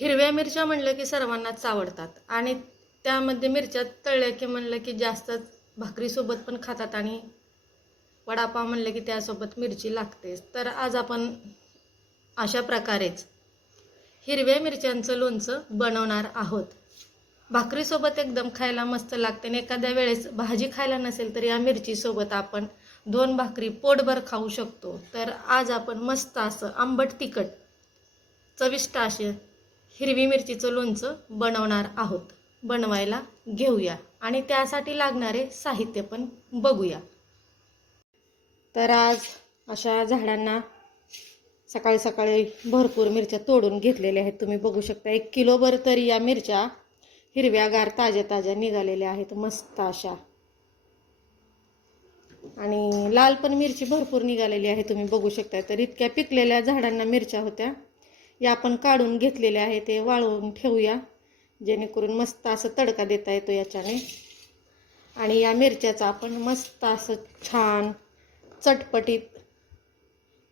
हिरव्या मिरच्या म्हणलं की सर्वांनाच आवडतात. आणि त्यामध्ये मिरच्या तळल्या की म्हणलं की जास्त भाकरीसोबत पण खातात आणि वडापाव म्हणलं की त्यासोबत मिरची लागतेच. तर आज आपण अशा प्रकारेच हिरव्या मिरच्यांचं लोणचं बनवणार आहोत. भाकरीसोबत एकदम खायला मस्त लागते आणि एखाद्या वेळेस भाजी खायला नसेल तर या मिरचीसोबत आपण दोन भाकरी पोटभर खाऊ शकतो. तर आज आपण मस्त असं आंबट तिखट चविष्ट असे हिरवी मिरचीचं लोणचं बनवणार आहोत. बनवायला घेऊया आणि त्यासाठी लागणारे साहित्य पण बघूया. तर आज अशा झाडांना सकाळी सकाळी भरपूर मिरच्या तोडून घेतलेल्या आहेत. तुम्ही बघू शकता एक किलोभर तरी या मिरच्या हिरव्यागार ताज्या ताज्या निघालेल्या आहेत मस्त अशा. आणि लाल पण मिरची भरपूर निघालेली आहे तुम्ही बघू शकता. तर इतक्या पिकलेल्या झाडांना मिरच्या होत्या. या आपण काढून घेतलेले आहे ते वाळवून ठेवूया. जेणेकरून मस्त असं तडका देता येतो याच्याने. आणि या मिरच्याचं आपण मस्त असं छान चटपटीत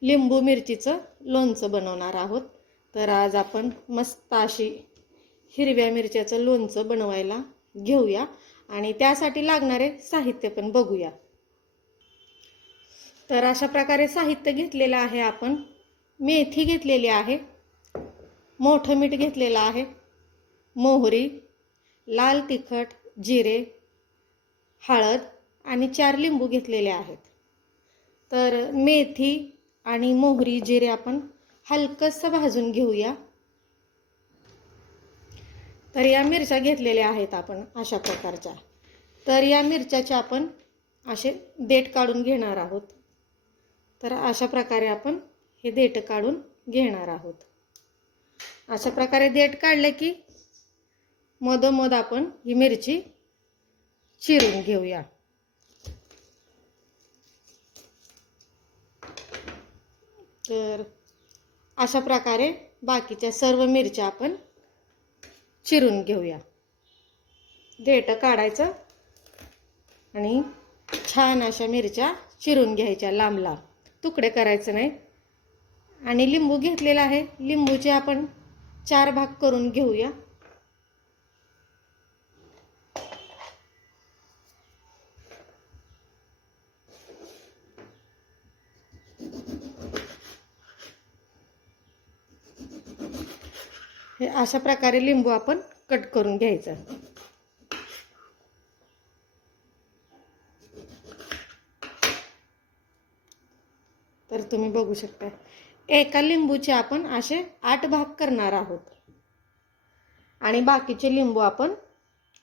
लिंबू मिरचीचं लोणचं बनवणार आहोत. तर आज आपण मस्त अशी हिरव्या मिरच्याचं लोणचं बनवायला घेऊया. आणि त्यासाठी लागणारे साहित्य पण बघूया. तर अशा प्रकारे साहित्य घेतलेलं आहे आपण. मेथी घेतलेली आहे. मोठं मीठ घेतलेलं आहे. मोहरी लाल तिखट जिरे हळद आणि चार लिंबू घेतलेले आहेत. तर मेथी आणि मोहरी जिरे आपण हलकंसं भाजून घेऊया. तर या मिरच्या घेतलेल्या आहेत आपण अशा प्रकारच्या. तर या मिरच्याचे आपण असे देठ काढून घेणार आहोत. तर अशा प्रकारे आपण हे देठ काढून घेणार आहोत. अशा प्रकारे देठ काढलं की मधोमध आपण ही मिरची चिरून घेऊया. तर अशा प्रकारे बाकीच्या सर्व मिरच्या आपण चिरून घेऊया. देठ काढायचं आणि छान अशा मिरच्या चिरून घ्यायच्या लांब लांब तुकडे करायचं नाही. आणि लिंबू घेतलेला आहे. लिंबूचे आपण चार भाग करून घेऊया. हे अशा प्रकारे लिंबू आपण कट करून घ्यायचं. तर तुम्ही बघू शकता एका लिंबूचे आपण असे आठ भाग करणार आहोत. आणि बाकीचे लिंबू आपण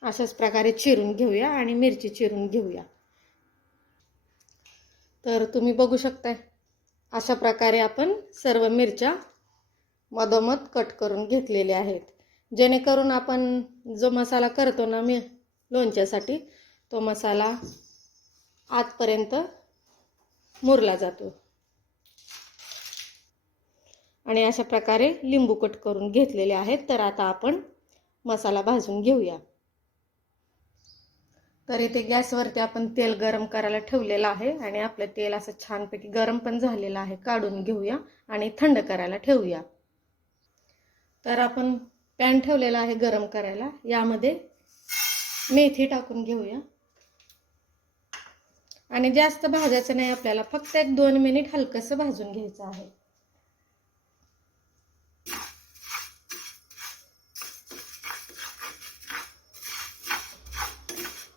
अशाच प्रकारे चिरून घेऊया आणि मिरची चिरून घेऊया. तर तुम्ही बघू शकताय अशा प्रकारे आपण सर्व मिरच्या मधोमध कट करून घेतलेले आहेत. जेणेकरून आपण जो मसाला करतो ना मी लोणच्यासाठी तो मसाला आतपर्यंत मुरला जातो. आणि अशा प्रकारे लिंबू कट करून घेतलेले आहेत. तर आता आपण मसाला भाजून घेऊया. तर इथे गॅसवरती आपण तेल गरम करायला ठेवलेलं आहे आणि आपलं तेल असं छानपैकी गरम पण झालेलं आहे. काढून घेऊया आणि थंड करायला ठेवूया. तर आपण पॅन ठेवलेला आहे गरम करायला. यामध्ये मेथी टाकून घेऊया. आणि जास्त भाजायचं नाही आपल्याला फक्त एक दोन मिनिट हलकंसं भाजून घ्यायचं आहे.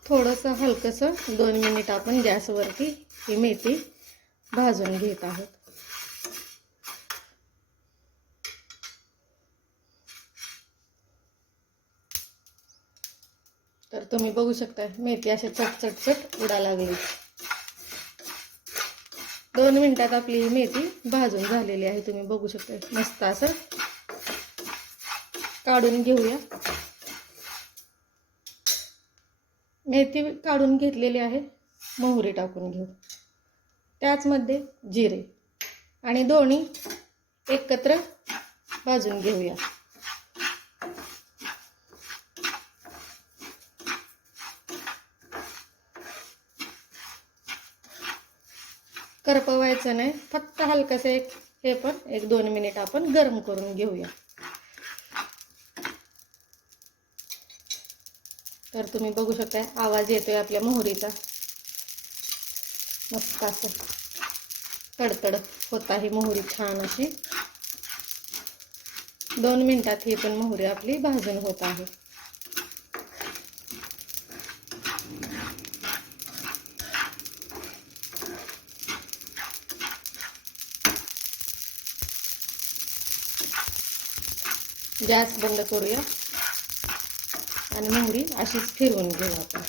थोडंसं हलकंसं दोन मिनिट आपण गॅसवरती ही मेथी भाजून घेत आहोत. तर तुम्ही बघू शकता मेथी अशा चटचटचट उडा लागली. दोन मिनिटात आपली ही मेथी भाजून झालेली आहे तुम्ही बघू शकता मस्त असं काढून घेऊया. मेथी काढून घेतलेली आहे. मोहरी टाकून घेऊ. त्याचमध्ये जिरे आणि दोन्ही एकत्र भाजून घेऊया. करपवायचं नाही. फक्त हलकंसं एक हे पण एक दोन मिनिट आपण गरम करून घेऊया. तर तुम्ही बघू शकता आवाज येतोय आपल्या मोहरीचा. मस्त असं तडतड होत आहे मोहरी छान अशी. दोन मिनिटात ही पण मोहरी आपली भाजून होत आहे. गॅस बंद करूया. आणि मोहरी अशीच फिरवून घेऊ आपण.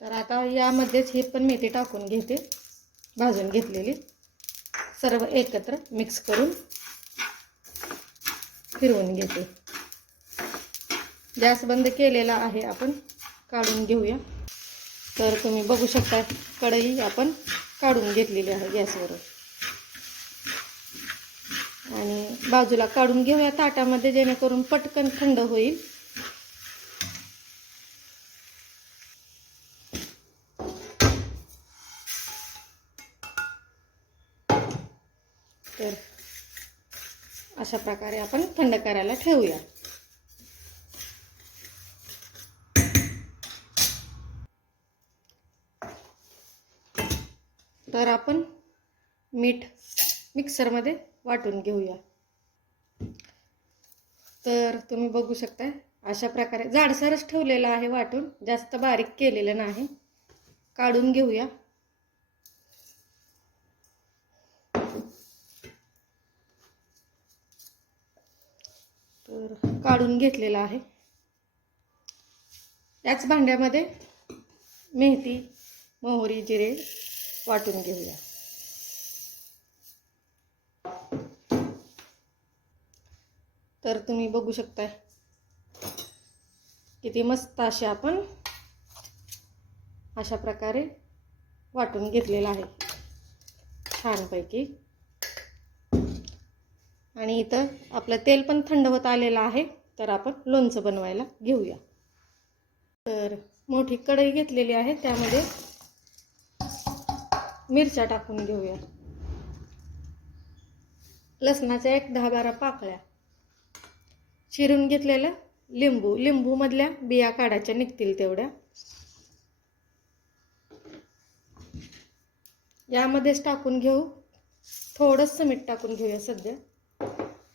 तर आता यामध्येच हे पण मेथी टाकून घेते भाजून घेतलेली. सर्व एकत्र मिक्स करून फिरवून घेते. गॅस बंद केलेला आहे आपण काढून घेऊया. तर तुम्ही बघू शकता कढई आपण काढून घेतलेली आहे गॅसवरून आणि बाजूला काढून घेऊया ताटामध्ये जेणेकरून पटकन थंड होईल. तर अशा प्रकारे आपण थंड करायला ठेवूया. तर आपण मीठ मिक्सरमध्ये वाटून घेऊया. तर तुम्ही बघू शकता अशा प्रकारे जाडसरच ठेवलेलं आहे वाटून जास्त बारीक केलेलं नाही. काढून घेऊया. तर काढून घेतलेलं आहे. याच भांड्यामध्ये मेथी मोहरी जिरे वाटून घेऊया. तर तुम्ही बघू शकताय किती मस्त असे आपण अशा प्रकारे वाटून घेतलेलं आहे. छानपैकी. आणि इथं आपलं तेल पण थंड होत आलेलं आहे तर आपण लोणचं बनवायला घेऊया. तर मोठी कढई घेतलेली आहे त्यामध्ये मिरच्या टाकून घेऊया. लसणाच्या एक दहा बारा पाकळ्या. चिरून घेतलेलं लिंबू. लिंबूमधल्या बिया काढायच्या निघतील तेवढ्या. यामध्येच टाकून घेऊ. थोडंसं मीठ टाकून घेऊया सध्या.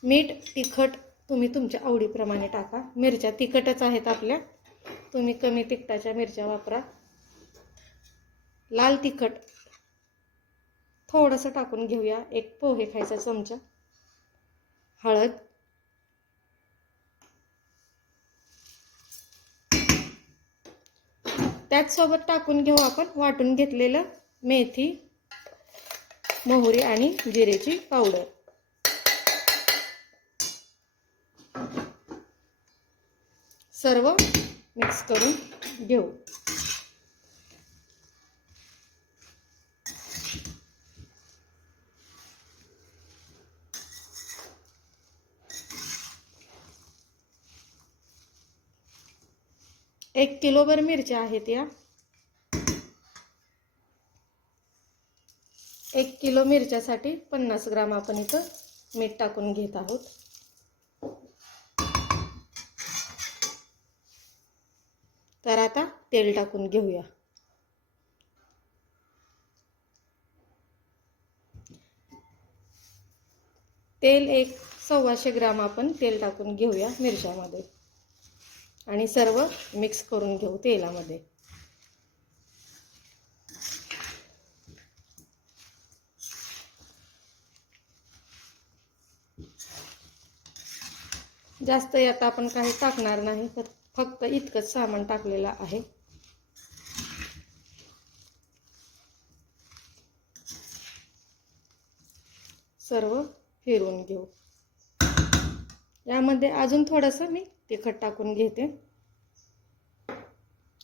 मीठ तिखट तुम्ही तुमच्या आवडीप्रमाणे टाका. मिरच्या तिखटच आहेत आपल्या. तुम्ही कमी तिखटाच्या मिरच्या वापरा. लाल तिखट थोडंसं टाकून घेऊया. एक पोहे खायचा चमचा. हळद. त्याचसोबत टाकून घेऊ आपण वाटून घेतलेलं मेथी मोहरी आणि जिरेची पावडर. सर्व मिक्स करून घेऊ. एक किलोभर मिरच्या आहेत या. एक किलो मिरच्यासाठी पन्नास ग्राम आपण इथं मीठ टाकून घेत आहोत. तर आता तेल टाकून घेऊया. तेल एक सव्वाशे ग्राम आपण तेल टाकून घेऊया मिरच्यामध्ये. आणि सर्व मिक्स करून घेऊ तेलामध्ये. जास्त यात आपण काही टाकणार नाही तर फक्त इतकंच सामान टाकलेलं आहे. सर्व फिरवून घेऊ. यामध्ये अजून थोडंसं मी तिखट टाकून घेते.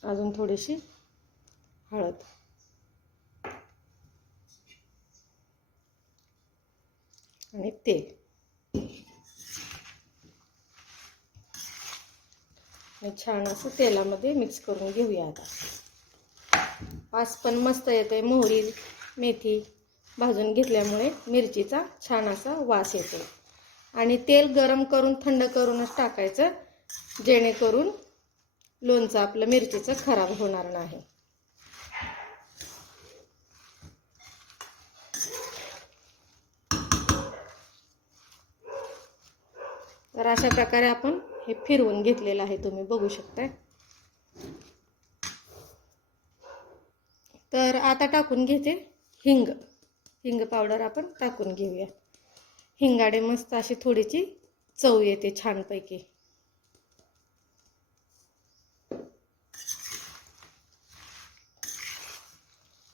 अजून थोडीशी हळद. आणि तेल. आणि छान असं तेलामध्ये मिक्स करून घेऊया आता. वास पण मस्त येतोय. मोहरी मेथी भाजून घेतल्यामुळे मिरचीचा छान असा वास येतो आणि तेल गरम करून थंड करूनच टाकायचं. जेणेकरून लोणचं आपलं मिरचीचं खराब होणार नाही. तर अशा प्रकारे आपण हे फिरवून घेतलेलं आहे तुम्ही बघू शकताय. तर आता टाकून घेते हिंग. हिंग पावडर आपण टाकून घेऊया. हिंगाडे मस्त अशी थोडीशी चव येते छानपैकी.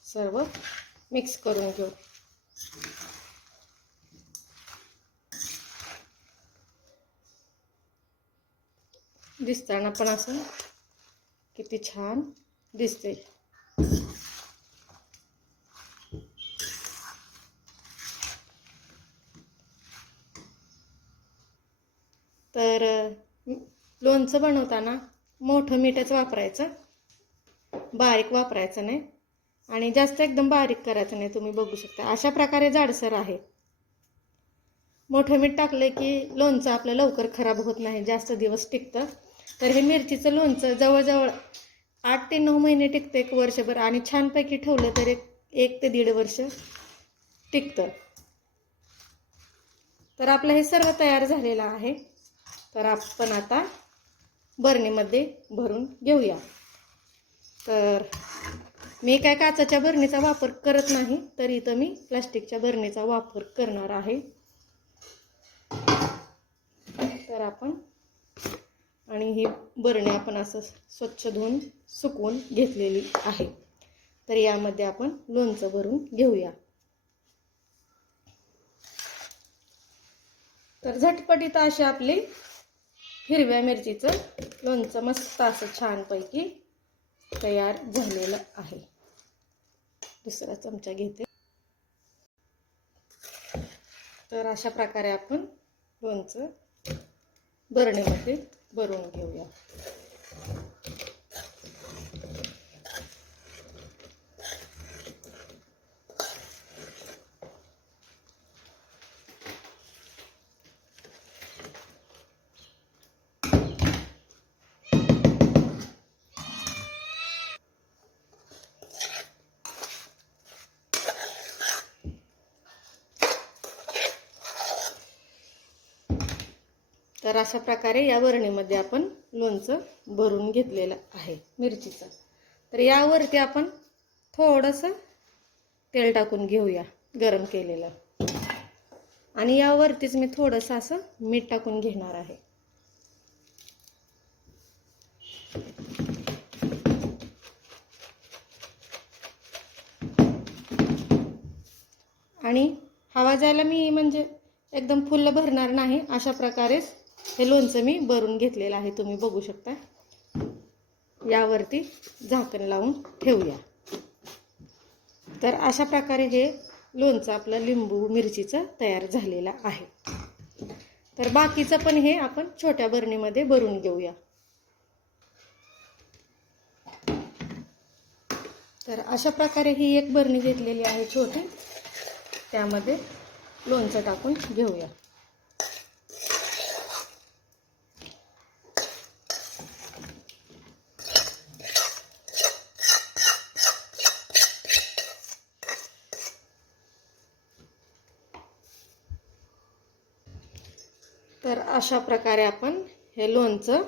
सर्व मिक्स करून घेऊ. दिसताना पण असं किती छान दिसते तर अ, लोणचं बनवताना मोठं मीठच वापरायचं. बारीक वापरायचं नाही. आणि जास्त एकदम बारीक करायचं नाही तुम्ही बघू शकता. अशा प्रकारे जाडसर आहे. मोठं मीठ टाकलं की लोणचं आपलं लवकर खराब होत नाही जास्त दिवस टिकतं. तर हे मिरचीचं लोणचं जवळजवळ आठ ते नऊ महिने टिकतं एक वर्षभर. आणि छानपैकी ठेवलं तर एक एक ते दीड वर्ष टिकतं. तर आपलं हे सर्व तयार झालेलं आहे. तर आपण आता बरणीमध्ये भरून घेऊया. तर मी काय काचाच्या बरणीचा वापर करत नाही तर इथं मी प्लास्टिकच्या बरणीचा वापर करणार आहे. तर आपण आणि ही बरणी आपण असं स्वच्छ धुवून सुकवून घेतलेली आहे. तर यामध्ये आपण लोणचं भरून घेऊया. तर झटपटीत अशी आपली हिरव्या मिरचीचं लोणचं मस्त असं छानपैकी तयार झालेलं आहे. दुसरा चमचा घेते. तर अशा प्रकारे आपण लोणचं बरणीमध्ये भरून घेऊया. तर अशा प्रकारे या वरणीमध्ये आपण लोणचं भरून घेतलेलं आहे मिरचीचं. तर यावरती आपण थोडंसं तेल टाकून घेऊया गरम केलेलं. आणि यावरतीच मी थोडंसं असं मीठ टाकून घेणार आहे. आणि हवा जायला मी म्हणजे एकदम फुल्ल भरणार नाही अशा प्रकारेच हे लोणचं मी भरून घेतलेलं आहे तुम्ही बघू शकता. यावरती झाकण लावून ठेवूया. तर अशा प्रकारे हे लोणचं आपलं लिंबू मिरचीचं तयार झालेलं आहे. तर बाकीचं पण हे आपण छोट्या बरणीमध्ये भरून घेऊया. तर अशा प्रकारे ही एक बरणी घेतलेली आहे छोटी. त्यामध्ये लोणचं टाकून घेऊया तर अशा प्रकारे आपण हे लोणचं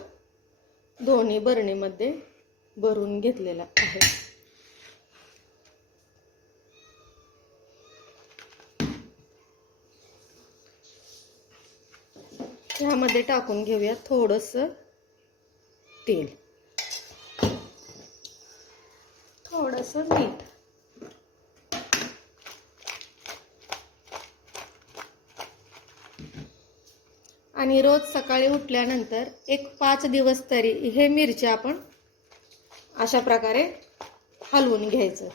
दोन्ही बरणीमध्ये भरून घेतलेलं आहे. ह्यामध्ये टाकून घेऊया थोडंसं तेल. थोडंसं मीठ. आणि रोज सकाळी उठल्यानंतर एक पाच दिवस तरी हे मिरची आपण अशा प्रकारे हलवून घ्यायचं.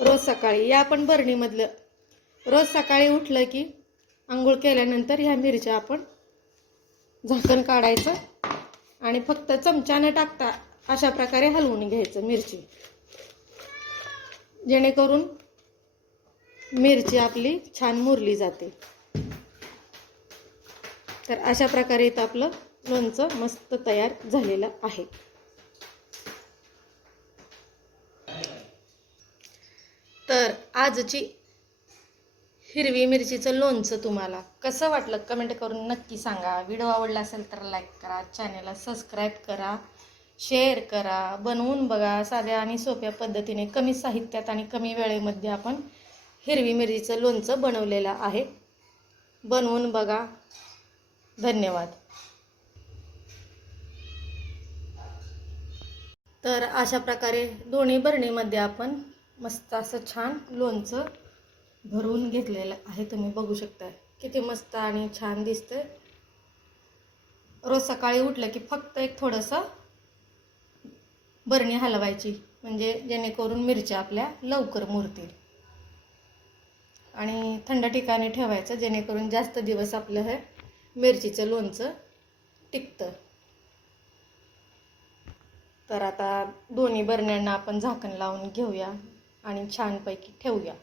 रोज सकाळी या आपण बरणीमधलं रोज सकाळी उठलं की आंघोळ केल्यानंतर ह्या मिरच्या आपण झाकण काढायचं आणि फक्त चमच्यानं न टाकता अशा प्रकारे हलवून घ्यायचं मिरची. जेणेकरून मिरची आपली छान मुरली जाते. तर अशा प्रकारे इथं आपलं लोणचं मस्त तयार झालेलं आहे. तर आजची हिरवी मिरचीचं लोणचं तुम्हाला कसं वाटलं कमेंट करून नक्की सांगा. व्हिडिओ आवडला असेल तर लाईक करा चॅनेलला सबस्क्राईब करा शेअर करा. बनवून बघा साध्या आणि सोप्या पद्धतीने कमी साहित्यात आणि कमी वेळेमध्ये आपण हिरवी मिरचीचं लोणचं बनवलेलं आहे. बनवून बघा. धन्यवाद. तर अशा प्रकारे दोन्ही बरणीमध्ये आपण मस्त असं छान लोणचं भरून घेतलेलं आहे तुम्ही बघू शकता किती मस्त आणि छान दिसतंय. रोज सकाळी उठलं की फक्त एक थोडंसं बरणी हलवायची म्हणजे जेणेकरून मिरच्या आपल्या लवकर मुरतील. आणि थंड ठिकाणी ठेवायचं जेणेकरून जास्त दिवस आपलं हे मिरचीचं लोणचं टिकतं. तर आता दोन्ही बरण्यांना आपण झाकण लावून घेऊया आणि छानपैकी ठेवूया.